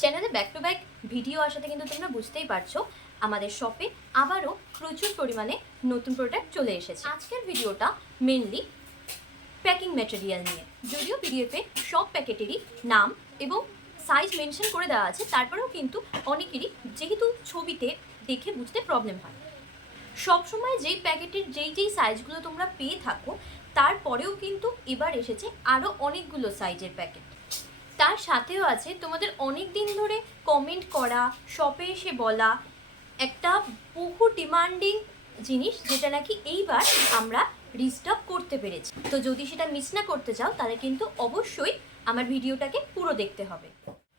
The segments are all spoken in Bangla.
চ্যানেলে ব্যাক টু ব্যাক ভিডিও আসাতে কিন্তু তোমরা বুঝতেই পারছো আমাদের শপে আবারও প্রচুর পরিমাণে নতুন প্রোডাক্ট চলে এসেছে। আজকের ভিডিওটা মেনলি প্যাকিং ম্যাটেরিয়াল নিয়ে। যদিও পিডিএফে সব প্যাকেটেরই নাম এবং সাইজ মেনশন করে দেওয়া আছে, তারপরেও কিন্তু অনেকেরই যেহেতু ছবিতে দেখে বুঝতে প্রবলেম হয়। সবসময় যেই প্যাকেটের যেই সাইজগুলো তোমরা পেয়ে থাকো, তারপরেও কিন্তু এবার এসেছে আরও অনেকগুলো সাইজের প্যাকেট। তার সাথেও আছে তোমাদের অনেক দিন ধরে কমেন্ট করা, শপে এসে বলা একটা বহু ডিমান্ডিং জিনিস, যেটা নাকি এইবার আমরা রিস্টক করতে পেরেছি। তো যদি সেটা মিস না করতে চাও তাহলে কিন্তু অবশ্যই আমার ভিডিওটাকে পুরো দেখতে হবে।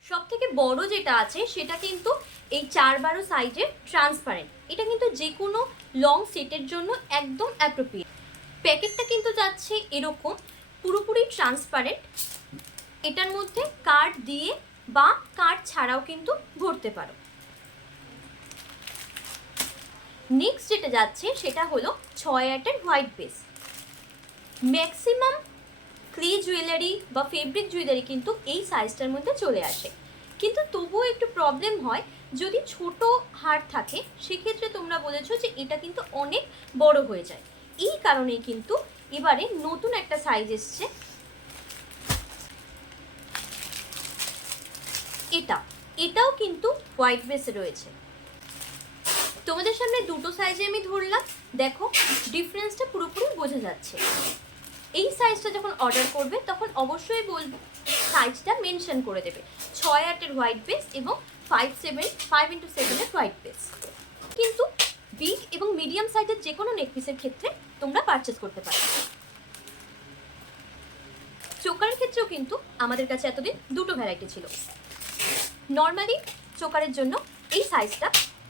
সব থেকে বড় যেটা আছে সেটা কিন্তু এই 4/12 সাইজের ট্রান্সপারেন্ট। এটা কিন্তু যে কোনো লং সেটের জন্য একদম অ্যাপ্রোপ্রিয়েট। প্যাকেটটা কিন্তু যাচ্ছে এরকম পুরোপুরি ট্রান্সপারেন্ট। এটার মধ্যে কার্ড দিয়ে বা কার্ড ছাড়াও কিন্তু ভরতে পারো। নেক্সট যেটা যাচ্ছে সেটা হলো 6/8 white base. Maximum clay jewellery বা ফেব্রিক জুয়েলারি কিন্তু এই সাইজটার মধ্যে চলে আসে, কিন্তু তবুও একটু প্রবলেম হয় যদি ছোট হার থাকে। সেক্ষেত্রে তোমরা বলেছো যে এটা কিন্তু অনেক বড় হয়ে যায়। এই কারণেই কিন্তু এবারে নতুন একটা সাইজ এসছে, এটাও কিন্তু হোয়াইট বেসে রয়েছে। তোমাদের সামনে দুটো সাইজে আমি ধরলাম, দেখো ডিফারেন্সটা পুরোপুরি বোঝা যাচ্ছে। এই সাইজটা যখন অর্ডার করবে তখন অবশ্যই বলবো সাইজটা মেনশন করে দেবে। 6/8 হোয়াইট বেস এবং 5x7 হোয়াইট বেস। কিন্তু বিগ এবং মিডিয়াম সাইজের যে কোনো নেকপিসের ক্ষেত্রে তোমরা পারচেস করতে পারো। চোকারের ক্ষেত্রেও কিন্তু আমাদের কাছে এতদিন দুটো ভ্যারাইটি ছিল। নর্মালি চোকারের জন্য এই সাইজটা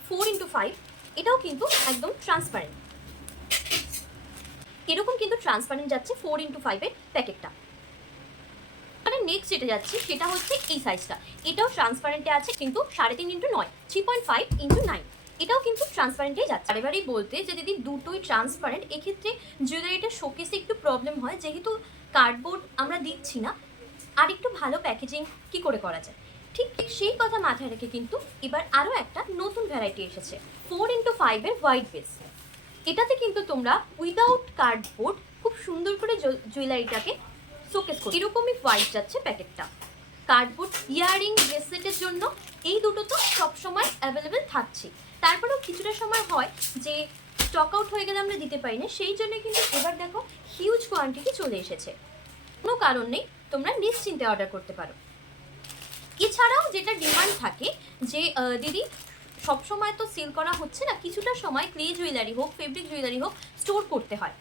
4x5, এটাও কিন্তু একদম ট্রান্সপারেন্ট। এরকম কিন্তু ট্রান্সপারেন্ট যাচ্ছে 4x5-এর প্যাকেটটা। মানে নেক্সট যেটা যাচ্ছে সেটা হচ্ছে এই সাইজটা, এটাও ট্রান্সপারেন্টে আছে কিন্তু 3.5x9, 3.5x9, এটাও কিন্তু ট্রান্সপারেন্টেই যাচ্ছে। বারেবারেই বলতে যে দিদি দুটোই ট্রান্সপারেন্ট, এক্ষেত্রে জুয়েলারিটা শোকেসে একটু প্রবলেম হয়, যেহেতু কার্ডবোর্ড আমরা দিচ্ছি না, আর একটু ভালো প্যাকেজিং কি করে করা যায়। ঠিক সেই কথা মাথায় রেখে কিন্তু এবার আরও একটা নতুন ভ্যারাইটি এসেছে 4x5-এর হোয়াইট বেস। এটাতে কিন্তু তোমরা উইদাউট কার্ডবোর্ড খুব সুন্দর করে জুয়েলারিটাকে শোকেস করো। এরকমই হোয়াইট যাচ্ছে প্যাকেটটা। কার্ডবোর্ড, ইয়াররিং, ব্রেসলেটের জন্য এই দুটো তো সবসময় অ্যাভেলেবেল থাকছে। তারপরেও কিছুটা সময় হয় যে স্টক আউট হয়ে গেলে আমরা দিতে পারি না, সেই জন্য কিন্তু এবার দেখো হিউজ কোয়ান্টিটি চলে এসেছে। কোনো কারণ নেই, তোমরা নিশ্চিন্তে অর্ডার করতে পারো। এছাড়াও যেটা ডিমান্ড থাকে যে দিদি সবসময় তো সেল করা হচ্ছে না, কিছুটা সময় ক্লে জুয়েলারি হোক, ফেব্রিক জুয়েলারি হোক, স্টোর করতে হয়।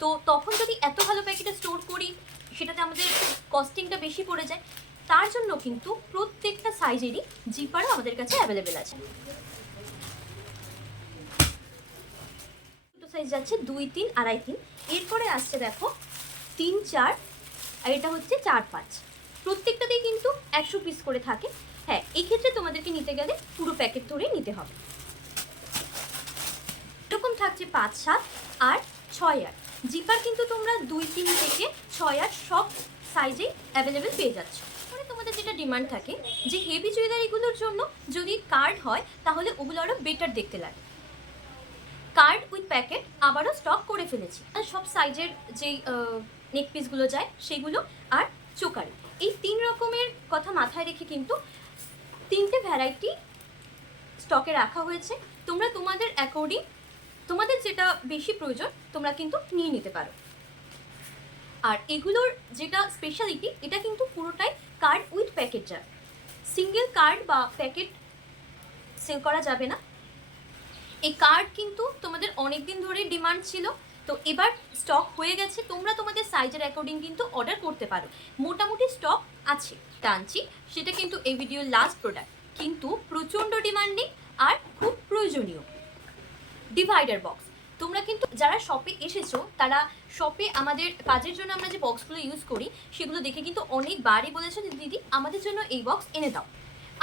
তো তখন যদি এত ভালো প্যাকেটে স্টোর করি সেটাতে আমাদের কস্টিংটা বেশি পড়ে যায়। তার জন্য কিন্তু প্রত্যেকটা সাইজেরই জিপারও আমাদের কাছে অ্যাভেলেবেল আছে। দুটো সাইজ যাচ্ছে 2, 3, 2.5, 3। এরপরে আসছে দেখো 3, 4, আর এটা হচ্ছে 4, 5। প্রত্যেকটাতেই কিন্তু 100 পিস করে থাকে। হ্যাঁ, এই ক্ষেত্রে তোমাদেরকে নিতে গেলে পুরো প্যাকেট ধরেই নিতে হবে। এরকম থাকছে 5, 7 আর 6, 8। জিপার কিন্তু তোমরা 2, 3 থেকে 6, 8 সব সাইজেই অ্যাভেলেবেল পেয়ে যাচ্ছ। মানে তোমাদের যেটা ডিমান্ড থাকে যে হেভি জুয়েলারিগুলোর জন্য যদি কার্ড হয় তাহলে ওগুলো আরও বেটার দেখতে লাগে। কার্ড উইথ প্যাকেট আবারও স্টক করে ফেলেছি। আর সব সাইজের যেই নেক পিসগুলো যায় সেগুলো, আর চোকারি, এই 3 রকমের কথা মাথায় রেখে কিন্তু 3টে ভ্যারাইটি স্টকে রাখা হয়েছে। তোমরা তোমাদের অ্যাকর্ডিং তোমাদের যেটা বেশি প্রয়োজন তোমরা কিন্তু নিয়ে নিতে পারো। আর এগুলোর যেটা স্পেশালিটি, এটা কিন্তু পুরোটাই কার্ড উইথ প্যাকেট যায়। সিঙ্গেল কার্ড বা প্যাকেট সেল করা যাবে না। এই কার্ড কিন্তু তোমাদের অনেক দিন ধরে ডিমান্ড ছিল, তো এবার স্টক হয়ে গেছে। তোমরা তোমাদের সাইজের অ্যাকর্ডিং কিন্তু অর্ডার করতে পারো। মোটামুটি স্টক আছে টানছি, সেটা কিন্তু এই ভিডিওর লাস্ট প্রোডাক্ট, কিন্তু প্রচণ্ড ডিমান্ডিং আর খুব প্রয়োজনীয় ডিভাইডার বক্স। তোমরা কিন্তু যারা শপে এসেছো তারা শপে আমাদের কাজের জন্য আমরা যে বক্সগুলো ইউজ করি সেগুলো দেখে কিন্তু অনেকবারই বলেছো যে দিদি আমাদের জন্য এই বক্স এনে দাও।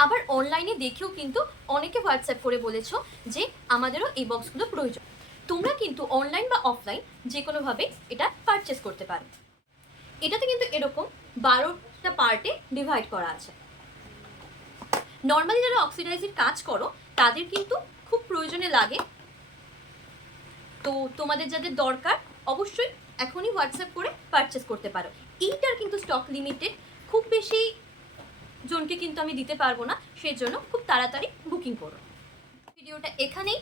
আবার অনলাইনে দেখেও কিন্তু অনেকে হোয়াটসঅ্যাপ করে বলেছো যে আমাদেরও এই বক্সগুলো প্রয়োজন। তোমরা কিন্তু অনলাইন বা অফলাইন যে কোনোভাবে এটা পারচেস করতে পারো। এটাতে কিন্তু এরকম 12টা পার্টে ডিভাইড করা আছে। নর্মালি যারা অক্সিডাইজের কাজ করো তাদের কিন্তু খুব প্রয়োজনে লাগে। তো তোমাদের যাদের দরকার অবশ্যই এখনই হোয়াটসঅ্যাপ করে পারচেস করতে পারো। এইটার কিন্তু স্টক লিমিটেড, খুব বেশি জনকে কিন্তু আমি দিতে পারবো না, সেজন্য খুব তাড়াতাড়ি বুকিং করো। ভিডিওটা এখানেই,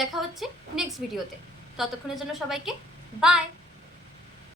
দেখা হচ্ছে নেক্সট ভিডিওতে। ততক্ষণের জন্য সবাইকে বাই।